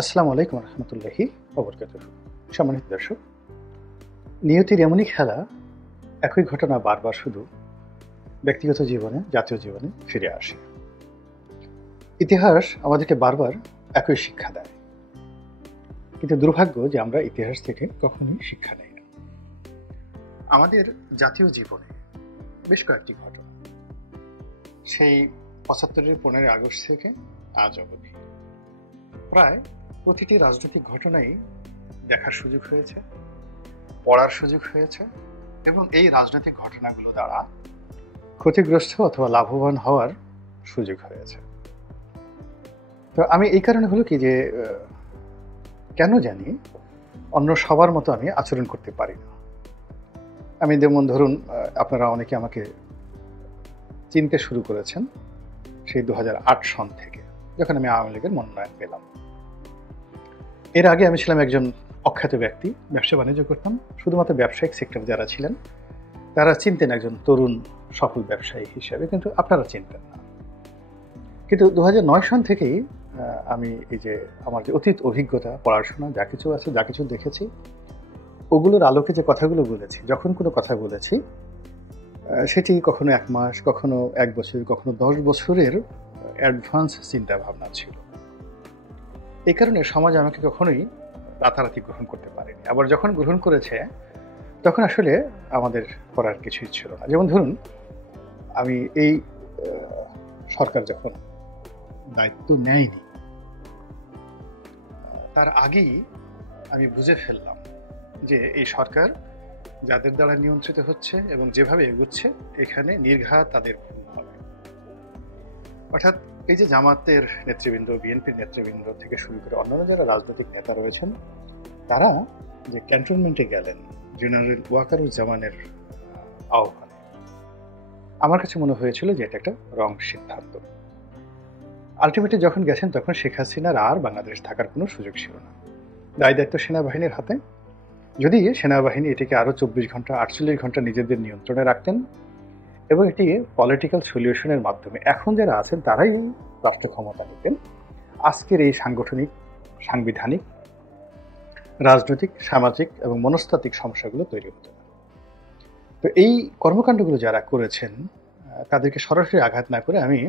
আসসালামু আলাইকুম রহমতুল্লাহি ওবরকাতুহু। সম্মানিত দর্শক, নিয়তির এমনই খেলা, একই ঘটনা বারবার শুধু ব্যক্তিগত জীবনে, জাতীয় জীবনে ফিরে আসে। ইতিহাস আমাদেরকে বারবার একই শিক্ষা দেয়, কিন্তু দুর্ভাগ্য যে আমরা ইতিহাস থেকে কখনোই শিক্ষা নেই না। আমাদের জাতীয় জীবনে বেশ কয়েকটি ঘটনা, সেই ৭৫-এর ১৫ই আগস্ট থেকে আজ অবধি প্রায় প্রতিটি রাজনৈতিক ঘটনাই দেখার সুযোগ হয়েছে, পড়ার সুযোগ হয়েছে, এবং এই রাজনৈতিক ঘটনাগুলো দ্বারা ক্ষতিগ্রস্ত অথবা লাভবান হওয়ার সুযোগ হয়েছে। তো আমি এই কারণে হলো কি যে কেন জানি অন্য সবার মতো আমি আচরণ করতে পারি না। আমি যেমন ধরুন, আপনারা অনেকে আমাকে চিনতে শুরু করেছেন সেই ২০০৮ সন থেকে, যখন আমি আওয়ামী লীগের মনোনয়ন পেলাম। এর আগে আমি ছিলাম একজন অখ্যাত ব্যক্তি, ব্যবসা বাণিজ্য করতাম। শুধুমাত্র ব্যবসায়িক সেক্টরে যারা ছিলেন তারা চিনতেন একজন তরুণ সফল ব্যবসায়ী হিসেবে, কিন্তু আপনারা চিনতেন না। কিন্তু ২০০৯ সন থেকেই আমি এই যে আমার যে অতীত অভিজ্ঞতা, পড়াশোনা যা কিছু আছে, যা কিছু দেখেছি, ওগুলোর আলোকে যে কথাগুলো বলেছি, যখন কোনো কথা বলেছি সেটি কখনো ১ মাস, কখনো ১ বছর, কখনো ১০ বছরের অ্যাডভান্স চিন্তা ভাবনা ছিল। এই কারণে সমাজ আমাকে কখনোই রাতারাতি গ্রহণ করতে পারেনি। আবার যখন গ্রহণ করেছে তখন আসলে আমাদের করার কিছুই ছিল না। যেমন ধরুন, আমি এই সরকার যখন দায়িত্ব নেয়নি তার আগেই আমি বুঝে ফেললাম যে এই সরকার যাদের দ্বারা নিয়ন্ত্রিত হচ্ছে এবং যেভাবে এগোচ্ছে, এখানে নির্ঘাত তাদের ভুল হবে। অর্থাৎ এই যে জামাতের নেতৃবৃন্দ, বিএনপির নেতৃবৃন্দ থেকে শুরু করে অন্যান্য যারা রাজনৈতিক নেতা রয়েছেন, তারা যে ক্যান্টনমেন্টে গেলেন জেনারেল ওয়াকারুজ্জামানের আহ্বানে, আমার কাছে মনে হয়েছিল যে এটা একটা রং সিদ্ধান্ত। আলটিমেটলি যখন গেছেন তখন শেখ হাসিনার আর বাংলাদেশ থাকার কোনো সুযোগ ছিল না। দায়িত্ব সেনাবাহিনীর হাতে। যদি সেনাবাহিনী এটিকে আরও ২৪ ঘন্টা, ৪৮ ঘন্টা নিজেদের নিয়ন্ত্রণে রাখতেন এবং এটি পলিটিক্যাল সলিউশনের মাধ্যমে এখন যারা আছেন তারাই রাষ্ট্র ক্ষমতা নিতেন, আজকের এই সাংগঠনিক, সাংবিধানিক, রাজনৈতিক, সামাজিক এবং মনস্তাত্ত্বিক সমস্যাগুলো তৈরি হতো না। তো এই কর্মকাণ্ডগুলো যারা করেছেন তাদেরকে সরাসরি আঘাত না করে আমি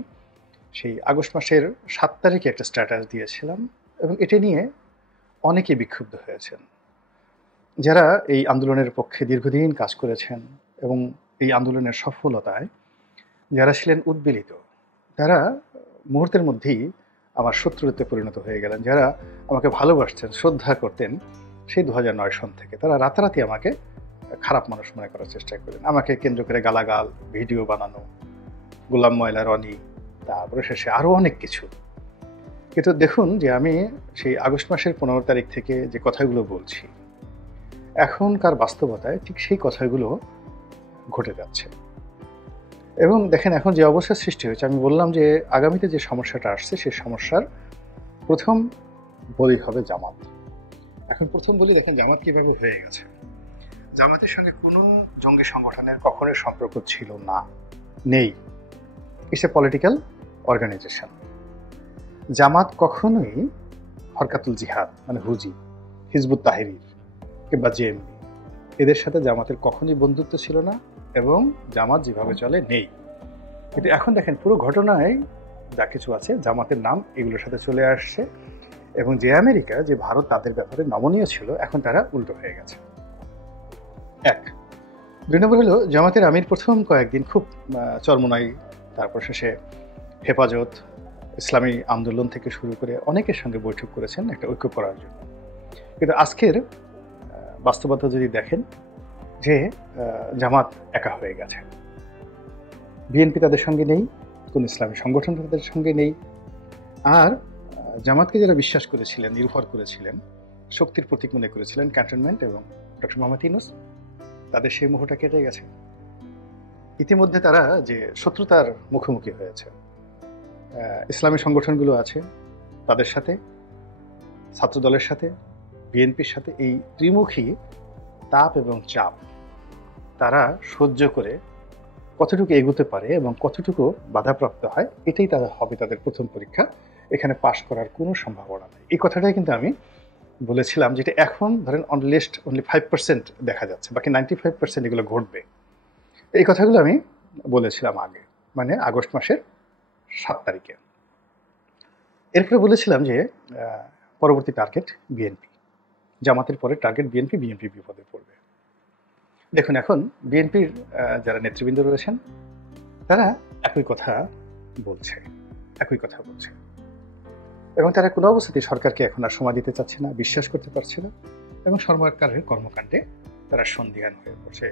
সেই আগস্ট মাসের ৭ তারিখে একটা স্ট্যাটাস দিয়েছিলাম, এবং এটা নিয়ে অনেকে বিক্ষুব্ধ হয়েছেন। যারা এই আন্দোলনের পক্ষে দীর্ঘদিন কাজ করেছেন এবং এই আন্দোলনের সফলতায় যারা ছিলেন উদ্বেলিত, তারা মুহূর্তের মধ্যেই আমার শত্রুতে পরিণত হয়ে গেলেন। যারা আমাকে ভালোবাসতেন, শ্রদ্ধা করতেন সেই ২০০৯ সন থেকে, তারা রাতারাতি আমাকে খারাপ মানুষ মনে করার চেষ্টা করেন। আমাকে কেন্দ্র করে গালাগাল, ভিডিও বানানো, গোলাম ময়লা রনি, তারপরে শেষে আরও অনেক কিছু। কিন্তু দেখুন যে আমি সেই আগস্ট মাসের ১৫ তারিখ থেকে যে কথাগুলো বলছি, এখনকার বাস্তবতায় ঠিক সেই কথাগুলো ঘটে যাচ্ছে। এবং দেখেন এখন যে অবস্থার সৃষ্টি হয়েছে, আমি বললাম যে আগামীতে যে সমস্যাটা আসছে সেই সমস্যার প্রথম বলি হবে জামাত। এখন প্রথম বলি, দেখেন জামাত কীভাবে হয়ে গেছে। জামাতের সঙ্গে কোনো জঙ্গি সংগঠনের কখনোই সম্পর্ক ছিল না, নেই। It's a political organization. Jamaat কখনোই হরকাতুল জিহাদ মানে হুজি, হিজবুত তাহরির কিংবা জেএমবি, এদের সাথে জামাতের কখনোই বন্ধুত্ব ছিল না, এবং জামাত যেভাবে চলে নেই। কিন্তু এখন দেখেন পুরো ঘটনায় যা কিছু আছে জামাতের নাম এগুলোর সাথে চলে আসছে, এবং যে আমেরিকা, যে ভারত তাদের ব্যাপারে নমনীয় ছিল, এখন তারা উল্টো হয়ে গেছে। ১ ২ নম্বর হলো, জামাতের আমির প্রথম কয়েকদিন খুব চরমোনাই, তারপর শেষে হেফাজত, ইসলামী আন্দোলন থেকে শুরু করে অনেকের সঙ্গে বৈঠক করেছেন একটা ঐক্য করার জন্য। কিন্তু আজকের বাস্তবতা যদি দেখেন যে জামাত একা হয়ে গেছে। বিএনপি তাদের সঙ্গে নেই, কোন ইসলামী সংগঠন তাদের সঙ্গে নেই। আর জামাতকে যারা বিশ্বাস করেছিলেন, নির্ভর করেছিলেন, শক্তির প্রতীক মনে করেছিলেন ক্যান্টনমেন্ট এবং ডক্টর মোহাম্মদ ইউনূস, তাদের সেই মোহটা কেটে গেছে। ইতিমধ্যে তারা যে শত্রুতার মুখোমুখি হয়েছে, ইসলামী সংগঠনগুলো আছে তাদের সাথে, ছাত্র দলের সাথে, বিএনপির সাথে, এই ত্রিমুখী তাপ এবং চাপ তারা সহ্য করে কতটুকু এগোতে পারে এবং কতটুকু বাধাপ্রাপ্ত হয়, এটাই তাদের হবে তাদের প্রথম পরীক্ষা। এখানে পাশ করার কোনো সম্ভাবনা নেই। এই কথাটাই কিন্তু আমি বলেছিলাম, যেটা এখন ধরেন অনলি 5% দেখা যাচ্ছে, বাকি 95% এগুলো ঘটবে। এই কথাগুলো আমি বলেছিলাম আগে, মানে আগস্ট মাসের 7 তারিখে। এরপরে বলেছিলাম যে পরবর্তী টার্গেট বিএনপি, জামাতের পরে টার্গেট বিএনপি, বিএনপি বিপদে পড়বে। দেখুন, এখন বিএনপির যারা নেতৃবৃন্দ রয়েছেন তারা একই কথা বলছে এবং তারা কোনো অবস্থাতেই সরকারকে এখন আর সময় দিতে চাচ্ছে না, বিশ্বাস করতে পারছে না, এবং সরকারের কর্মকাণ্ডে তারা সন্দিহান হয়ে পড়ছে।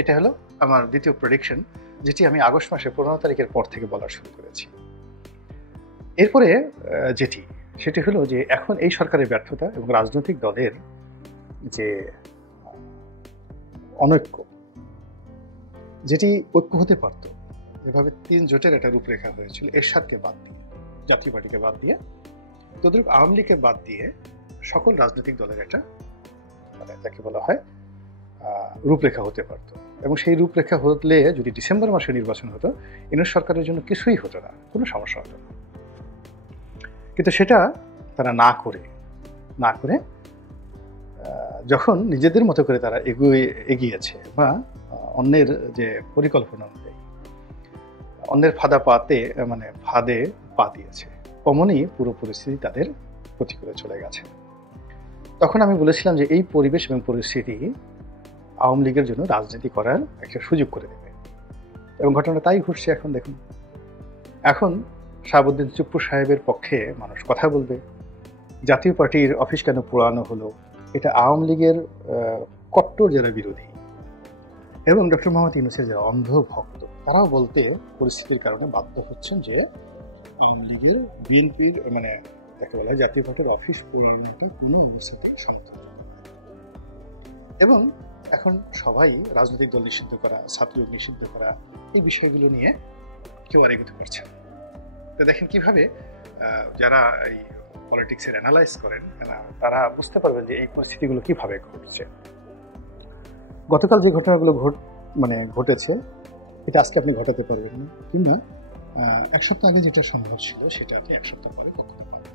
এটা হলো আমার দ্বিতীয় প্রেডিকশন, যেটি আমি আগস্ট মাসের 15 তারিখের পর থেকে বলা শুরু করেছি। এরপরে সেটি হলো যে এখন এই সরকারের ব্যর্থতা এবং রাজনৈতিক দলের যে অনৈক্য, যেটি ঐক্য হতে পারত, এভাবে 3 জোটের একটা রূপরেখা হয়েছিল, এরশাদকে বাদ দিয়ে, জাতীয় পার্টিকে বাদ দিয়ে, তদ্রুপ আওয়ামী লীগকে বাদ দিয়ে সকল রাজনৈতিক দলের একটা যাকে বলা হয় রূপরেখা হতে পারত। এবং সেই রূপরেখা হলে যদি ডিসেম্বর মাসে নির্বাচন হতো, ইউনূস সরকারের জন্য কিছুই হতো না, কোনো সমস্যা হতো না। কিন্তু সেটা তারা না করে যখন নিজেদের মতো করে তারা এগিয়েছে বা অন্যের যে পরিকল্পনা অনুযায়ী অন্যের ফাঁদে পা দিয়েছে, অমনই পুরো পরিস্থিতি তাদের প্রতিকূলে চলে গেছে। তখন আমি বলেছিলাম যে এই পরিবেশ এবং পরিস্থিতি আওয়ামী লীগের জন্য রাজনীতি করার একটা সুযোগ করে দেবে, এবং ঘটনা তাই ঘটছে। এখন দেখুন, এখন শাহাবুদ্দিন চুপ্পু সাহেবের পক্ষে মানুষ কথা বলবে। জাতীয় পার্টির অফিস কেন পোড়ানো হলো, এটা আওয়ামী লীগের কট্টর যারা বিরোধী এবং ডক্টর মোহাম্মদ ইউনূসের যারা অন্ধ ভক্ত, তারাও বলতে পরিস্থিতির কারণে বাধ্য হচ্ছেন যে আওয়ামী লীগের বিএনপির যাকে বলা হয় জাতীয় পার্টির অফিস পোড়ানোটি কোনো অবস্থাতে সম্ভব। এবং এখন সবাই রাজনৈতিক দল নিষিদ্ধ করা, ছাত্রলীগ নিষিদ্ধ করা, এই বিষয়গুলো নিয়ে কেউ আর এগোতে পারছে না। তো দেখেন কিভাবে যারা এই পলিটিক্সের অ্যানালাইজ করেন তারা বুঝতে পারবেন যে এই পরিস্থিতিগুলো কিভাবে ঘটছে। গতকাল যে ঘটনাগুলো ঘটেছে, এটা আজকে আপনি ঘটাতে পারবেন না, কিংবা 1 সপ্তাহ আগে যেটা সম্ভব ছিল সেটা আপনি 1 সপ্তাহ পরে করতে পারবেন।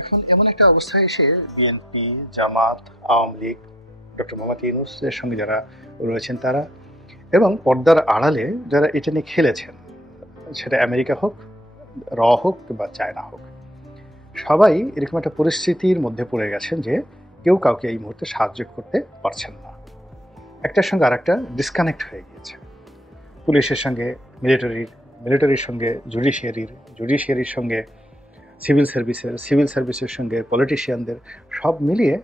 এখন এমন একটা অবস্থায় এসে বিএনপি, জামাত, আওয়ামী লীগ, ডক্টর মোহাম্মদ ইউনূসের সঙ্গে যারা রয়েছেন তারা, এবং পর্দার আড়ালে যারা এটা নিয়ে খেলেছেন, সেটা আমেরিকা হোক, হোক বা চায়না হোক, সবাই এরকম একটা পরিস্থিতির মধ্যে পড়ে গেছেন যে কেউ কাউকে এই মুহূর্তে সাহায্য করতে পারছেন না। একটার সঙ্গে আর একটা ডিসকানেক্ট হয়ে গিয়েছে। পুলিশের সঙ্গে মিলিটারির সঙ্গে জুডিশিয়ারির সঙ্গে সিভিল সার্ভিসের সঙ্গে পলিটিশিয়ানদের, সব মিলিয়ে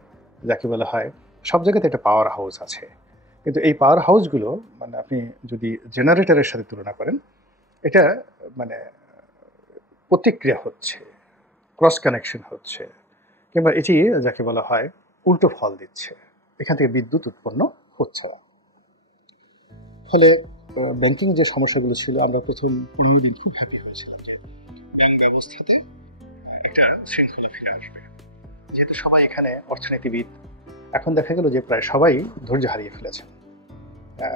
যাকে বলা হয় সব জায়গাতে একটা পাওয়ার হাউস আছে। কিন্তু এই পাওয়ার হাউসগুলো আপনি যদি জেনারেটরের সাথে তুলনা করেন, এটা প্রতিক্রিয়া হচ্ছে, ক্রস কানেকশন হচ্ছে, কিংবা এটি যাকে বলা হয় উল্টো ফল দিচ্ছে, এখান থেকে বিদ্যুৎ উৎপন্ন হচ্ছে না। ফলে ব্যাংকিং যে সমস্যাগুলো ছিল, আমরা প্রথম 15 দিন খুব হ্যাপি হয়েছিলাম যে ব্যাংক ব্যবস্থাতে একটা শৃঙ্খলা ফিরে আসবে, যেহেতু সবাই এখানে অর্থনীতিবিদ। এখন দেখা গেল যে প্রায় সবাই ধৈর্য হারিয়ে ফেলেছেন।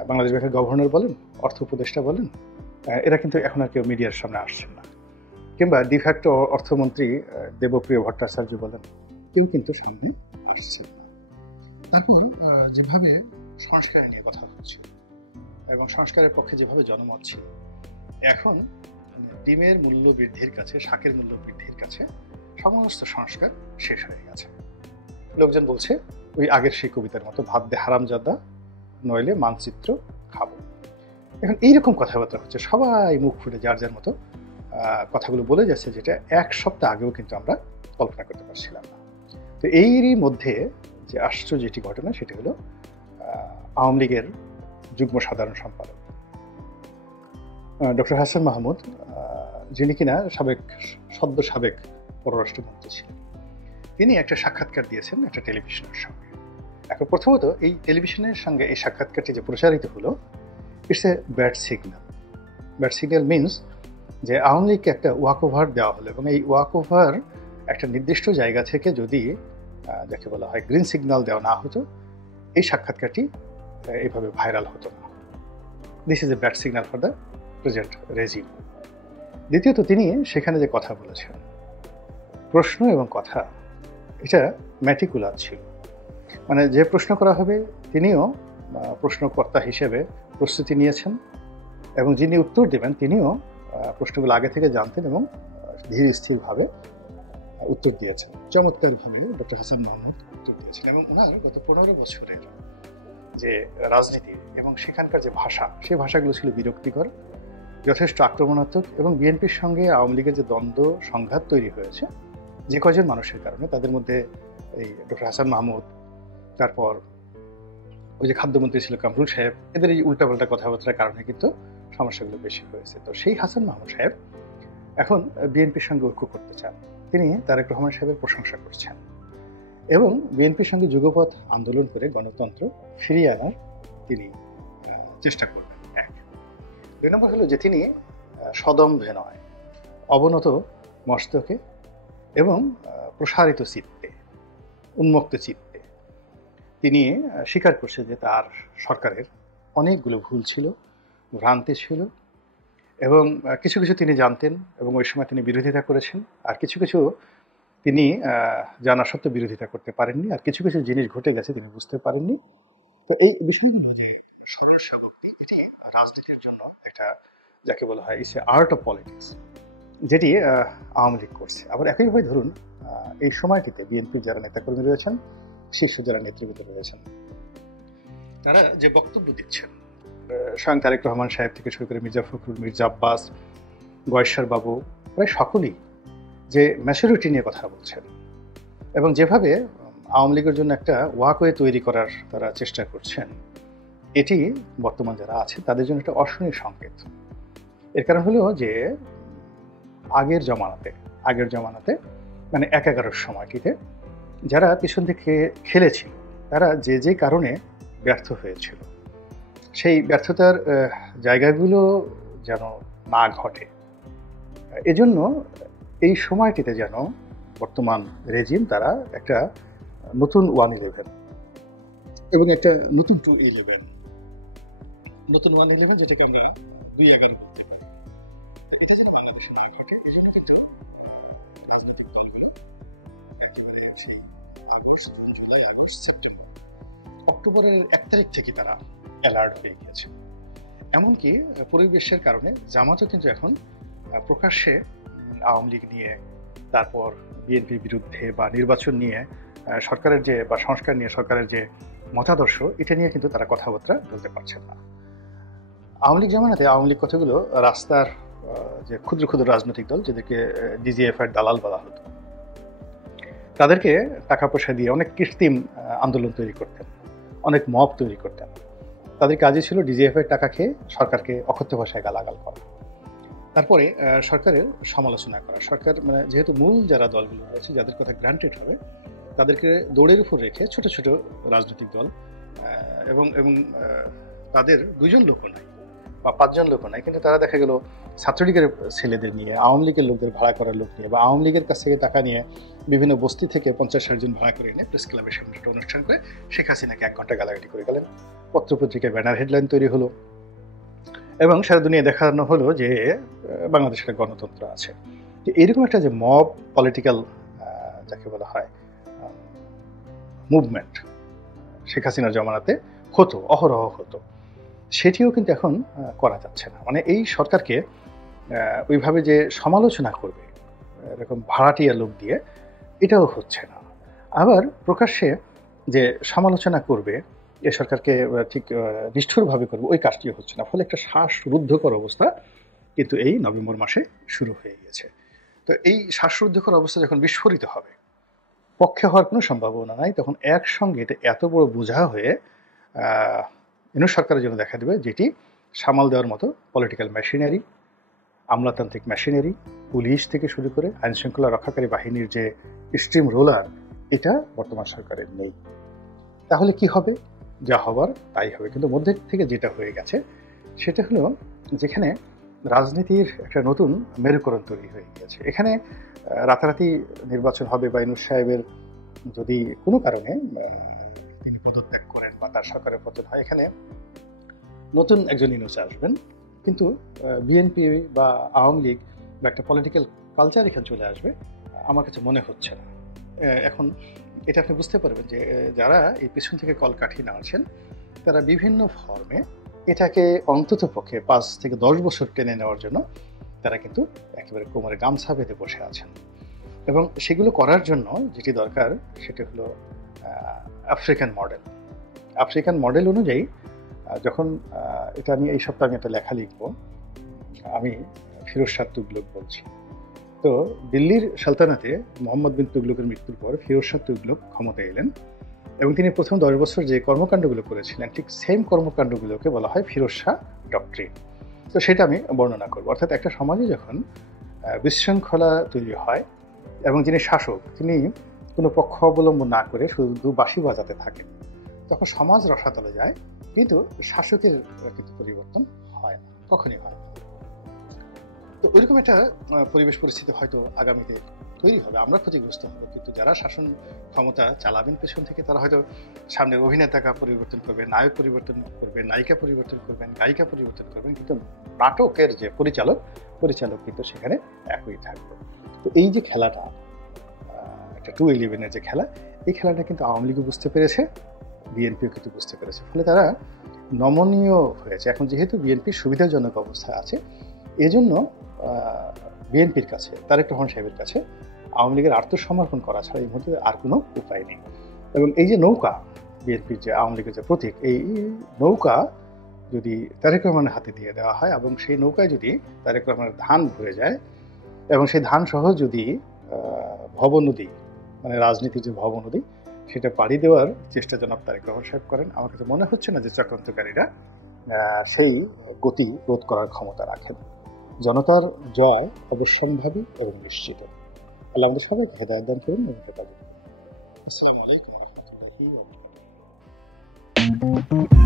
বাংলাদেশ ব্যাংকের গভর্নর বলেন, অর্থ উপদেষ্টা বলেন, এরা কিন্তু এখন আর কেউ মিডিয়ার সামনে আসছেন না, কিংবা ডিফ্যাক্টো অর্থমন্ত্রী দেবপ্রিয় ভট্টাচার্য বলেন, কেউ কিন্তু সামনে আসছে। তারপর যেভাবে সংস্কার নিয়ে কথা হচ্ছে এবং সংস্কারের পক্ষে যেভাবে জনমত ছিল, এখন ডিমের মূল্য বৃদ্ধির কাছে, শাকের মূল্য বৃদ্ধির কাছে সমস্ত সংস্কার শেষ হয়ে গেছে। লোকজন বলছে ওই আগের সেই কবিতার মতো, ভাত দে হারামজাদা নইলে মানচিত্র খাবো। এখন এইরকম কথাবার্তা হচ্ছে, সবাই মুখ ফুটে যার যার মতো কথাগুলো বলে যাচ্ছে, যেটা 1 সপ্তাহ আগেও কিন্তু আমরা কল্পনা করতে পারছিলাম না। তো এরই মধ্যে যে আশ্চর্য যেটি ঘটনা, সেটি হলো আওয়ামী লীগের যুগ্ম সাধারণ সম্পাদক ডক্টর হাসান মাহমুদ, যিনি কিনা সদ্য সাবেক পররাষ্ট্রমন্ত্রী ছিলেন, তিনি একটা সাক্ষাৎকার দিয়েছেন একটা টেলিভিশনের সঙ্গে। এখন প্রথমত এই টেলিভিশনের সঙ্গে এই সাক্ষাৎকারটি যে প্রচারিত হলো, it's a bad signal means যে আওয়ামী লীগকে একটা ওয়াক ওভার দেওয়া হলো, এবং এই ওয়াক ওভার একটা নির্দিষ্ট জায়গা থেকে যদি যাকে বলা হয় গ্রিন সিগন্যাল দেওয়া না হতো, এই সাক্ষাৎকারটি এইভাবে ভাইরাল হতো না। This is a bad signal for the present regime. দ্বিতীয়ত, তিনি সেখানে যে কথা বলেছেন, প্রশ্ন এবং কথা এটা ম্যাটিকুলার ছিল। মানে যে প্রশ্ন করা হবে তিনিও প্রশ্নকর্তা হিসেবে প্রস্তুতি নিয়েছেন, এবং যিনি উত্তর দেবেন তিনিও প্রশ্নগুলো আগে থেকে জানতেন এবং ধীর স্থিরভাবে উত্তর দিয়েছেন। চমৎকারভাবে ডক্টর হাসান মাহমুদ উত্তর দিয়েছেন, এবং ওনার গত 15 বছরের যে রাজনীতি এবং সেখানকার যে ভাষা, সেই ভাষাগুলো ছিল বিরক্তিকর, যথেষ্ট আক্রমণাত্মক, এবং বিএনপির সঙ্গে আওয়ামী লীগের যে দ্বন্দ্ব সংঘাত তৈরি হয়েছে যে কজন মানুষের কারণে, তাদের মধ্যে এই ডক্টর হাসান মাহমুদ, তারপর ওই যে খাদ্যমন্ত্রী ছিল কামরুল সাহেব, এদের এই উল্টাপাল্টা কথাবার্তার কারণে কিন্তু সমস্যাগুলো বেশি হয়েছে। তো সেই হাসান মাহমুদ সাহেব এখন বিএনপির সঙ্গে ঐক্য করতে চান। তিনি তারেক রহমান সাহেবের প্রশংসা করছেন এবং বিএনপির সঙ্গে যুগপৎ আন্দোলন করে গণতন্ত্র ফিরিয়ে আনার তিনি চেষ্টা করবেন। এক। 2 নম্বর হলো যে তিনি সদম্ভে নয়, অবনত মস্তকে এবং প্রসারিত চিত্তে, উন্মুক্ত চিত্তে তিনি স্বীকার করছে যে তার সরকারের অনেকগুলো ভুল ছিল, ভ্রান্তি ছিল, এবং কিছু কিছু তিনি জানতেন এবং ওই সময় তিনি বিরোধিতা করেছেন, আর কিছু কিছু তিনি জানা সত্ত্বেও বিরোধিতা করতে পারেননি, আর কিছু কিছু জিনিস ঘটে গেছে তিনি বুঝতে পারেননি। তো এই বিষয়গুলো যে স্বৈরশাসক্তি, এটি রাজনীতির জন্য একটা, যাকে বলা হয় it's a art of politics, যেটি আওয়ামী লীগ করছে। আবার একইভাবে ধরুন এই সময়টিতে বিএনপির যারা নেতাকর্মী রয়েছেন, শীর্ষ যারা নেতৃবৃন্দ রয়েছেন, তারা যে বক্তব্য দিচ্ছেন, স্বয়ং তারেক রহমান সাহেব থেকে শুরু করে মির্জা ফখরুল, মির্জা আব্বাস, গয়েশ্বর বাবু, প্রায় সকলেই যে ম্যাচুরিটি নিয়ে কথা বলছেন এবং যেভাবে আওয়ামী লীগের জন্য একটা ওয়াকওয়ে তৈরি করার তারা চেষ্টা করছেন, এটি বর্তমান যারা আছে তাদের জন্য একটা অশনির সংকেত। এর কারণ হলো যে আগের জমানাতে মানে 11 সময়টিতে যারা পিছন থেকে খেলেছিল, তারা যে যে কারণে ব্যর্থ হয়েছিল, সেই ব্যর্থতার জায়গাগুলো যেন না ঘটে, এজন্য এই সময়টিতে যেন বর্তমান রেজিম তারা একটা নতুন 111 এবং একটা নতুন 211, নতুন 111 যেটাকে আমরা 211 জুলাই, আগস্ট, সেপ্টেম্বর, অক্টোবরের 1 তারিখ থেকে তারা অ্যালার্ট হয়ে গিয়েছে। এমনকি পরিবেশের কারণে জামাতও কিন্তু এখন প্রকাশ্যে আওয়ামী লীগ নিয়ে, তারপর বিএনপির বিরুদ্ধে বা নির্বাচন নিয়ে সরকারের যে বা সংস্কার নিয়ে সরকারের যে মতাদর্শ, এটা নিয়ে কিন্তু তারা কথাবার্তা বলতে পারছেন না। আওয়ামী লীগ জামানাতে আওয়ামী লীগ কথাগুলো রাস্তার যে ক্ষুদ্র ক্ষুদ্র রাজনৈতিক দল, যেদেরকে ডিজিএফআই দালাল বলা হতো, তাদেরকে টাকা পয়সা দিয়ে অনেক কৃত্রিম আন্দোলন তৈরি করতেন, অনেক মব তৈরি করতেন। তাদের কাজই ছিল ডিজিএফআই টাকা খেয়ে সরকারকে অকথ্য ভাষায় গালাগাল করা, তারপরে সরকারের সমালোচনা করা। সরকার মানে যেহেতু মূল যারা দলগুলো রয়েছে, যাদের কথা গ্রান্টেড হবে, তাদেরকে দৌড়ের উপর রেখে ছোট ছোট রাজনৈতিক দল এবং তাদের 2জন লোকও নাই বা 5জন লোকও নাই, কিন্তু তারা দেখা গেল ছাত্রলীগের ছেলেদের নিয়ে, আওয়ামী লীগের লোকদের ভাড়া করার লোক নিয়ে, বা আওয়ামী লীগের কাছ থেকে টাকা নিয়ে বিভিন্ন বস্তি থেকে 50-60 জন ভাড়া করে এনে প্রেস ক্লাবের সামনে একটা অনুষ্ঠান করে শেখ হাসিনাকে 1 ঘন্টা গালাগালি করে গেলেন। পত্রপত্রিকায় ব্যানার হেডলাইন তৈরি হলো এবং সারা দুনিয়া দেখানো হলো যে বাংলাদেশে একটা গণতন্ত্র আছে। তো এরকম একটা যে মব পলিটিক্যাল, যাকে বলা হয় মুভমেন্ট, শেখ হাসিনার জমানাতে হতো, অহরহ হতো, সেটিও কিন্তু এখন করা যাচ্ছে না। মানে এই সরকারকে ওইভাবে যে সমালোচনা করবে এরকম ভাড়াটিয়া লোক দিয়ে, এটাও হচ্ছে না। আবার প্রকাশ্যে যে সমালোচনা করবে এ সরকারকে ঠিক নিষ্ঠুরভাবে করবে, ওই কাজটিও হচ্ছে না। ফলে একটা শ্বাসরুদ্ধকর অবস্থা কিন্তু এই নভেম্বর মাসে শুরু হয়ে গেছে। তো এই শ্বাসরুদ্ধকর অবস্থা যখন বিস্ফোরিত হবে, পক্ষে হওয়ার কোনো সম্ভাবনা নাই, তখন একসঙ্গে এটা এত বড় বোঝা হয়ে ইউনূস সরকারের জন্য দেখা দেবে, যেটি সামাল দেওয়ার মতো পলিটিক্যাল মেশিনারি, আমলাতান্ত্রিক মেশিনারি, পুলিশ থেকে শুরু করে আইনশৃঙ্খলা রক্ষাকারী বাহিনীর যে স্ট্রিম রোলার, এটা বর্তমান সরকারের নেই। তাহলে কি হবে? যা হবার তাই হবে। কিন্তু মধ্যে থেকে যেটা হয়ে গেছে সেটা হলো, যেখানে রাজনীতির একটা নতুন মেরুকরণ তৈরি হয়ে গিয়েছে। এখানে রাতারাতি নির্বাচন হবে বা ইউনূস সাহেবের যদি কোনো কারণে তিনি পদত্যাগ করেন বা তার সরকারের পতন হয়, এখানে নতুন একজন ইউনূস আসবেন, কিন্তু বিএনপি বা আওয়ামী লীগ বা একটা পলিটিক্যাল কালচার এখানে চলে আসবে, আমার কাছে মনে হচ্ছে না। এখন এটা আপনি বুঝতে পারবেন যে যারা এই পেছন থেকে কলকাঠি নাড়ছেন তারা বিভিন্ন ফর্মে এটাকে অন্তত পক্ষে 5 থেকে 10 বছর টেনে নেওয়ার জন্য তারা কিন্তু একেবারে কোমরে গামছা বেঁধে বসে আছেন। এবং সেগুলো করার জন্য যেটি দরকার সেটি হলো আফ্রিকান মডেল। আফ্রিকান মডেল অনুযায়ী যখন এটা নিয়ে এই সপ্তাহে আমি একটা লেখা লিখব, আমি ফিরোজ শাহ তুগলক বলছি। তো দিল্লির সালতানাতে মোহাম্মদ বিন তুগলকের মৃত্যুর পর ফিরোজ শাহ তুগলক ক্ষমতায় এলেন এবং তিনি প্রথম 10 বছর যে কর্মকাণ্ডগুলো করেছিলেন ঠিক সেম কর্মকাণ্ডগুলোকে বলা হয় ফিরোজ শাহ ডক্ট্রিন। তো সেটা আমি বর্ণনা করব। অর্থাৎ একটা সমাজে যখন বিশৃঙ্খলা তৈরি হয় এবং যিনি শাসক তিনি কোনো পক্ষ অবলম্বন না করে শুধু বাঁশি বাজাতে থাকেন, তখন সমাজ রসাতলে যায়, কিন্তু শাসকের কিন্তু পরিবর্তন হয় না, কখনই হয় না। তো ওইরকম একটা পরিবেশ পরিস্থিতি হয়তো আগামীতে তৈরি হবে, আমরা ক্ষতিগ্রস্ত হবো, কিন্তু যারা শাসন ক্ষমতা চালাবেন পেছন থেকে তারা হয়তো সামনের অভিনেতাকে পরিবর্তন করবেন, নায়ক পরিবর্তন করবেন, নায়িকা পরিবর্তন করবেন, গায়িকা পরিবর্তন করবেন, কিন্তু নাটকের যে পরিচালক কিন্তু সেখানে একই থাকবে। তো এই যে খেলাটা, একটা 2-11-এর যে খেলা, এই খেলাটা কিন্তু আওয়ামী লীগও বুঝতে পেরেছে, বিএনপিও কিন্তু বুঝতে পেরেছে। ফলে তারা নমনীয় হয়েছে। এখন যেহেতু বিএনপির সুবিধাজনক অবস্থায় আছে, এজন্য বিএনপির কাছে, তারেক রহমান সাহেবের কাছে আওয়ামী লীগের আত্মসমর্পণ করা ছাড়া এই মুহূর্তে আর কোনো উপায় নেই। এবং এই যে নৌকা, বিএনপির যে আওয়ামী লীগের যে প্রতীক, এই নৌকা যদি তারেক রহমানের হাতে দিয়ে দেওয়া হয় এবং সেই নৌকায় যদি তারেক রহমানের ধান ভরে যায় এবং সেই ধান সহ যদি ভবনদী, মানে রাজনীতির যে ভবনদী, সেটা পাড়ি দেওয়ার চেষ্টা জনাব তারেক রহমান সাহেব করেন, আমার কাছে মনে হচ্ছে না যে চক্রান্তকারীরা সেই গতি রোধ করার ক্ষমতা রাখেন। জনতার জয় অবশ্যম্ভাবী এবং নিশ্চিত। আল্লাহ আমাদের সবাইকে হেদায়েত দান করুন। আসসালামু আলাইকুম ওয়া রাহমাতুল্লাহি ওয়া বারাকাতুহু।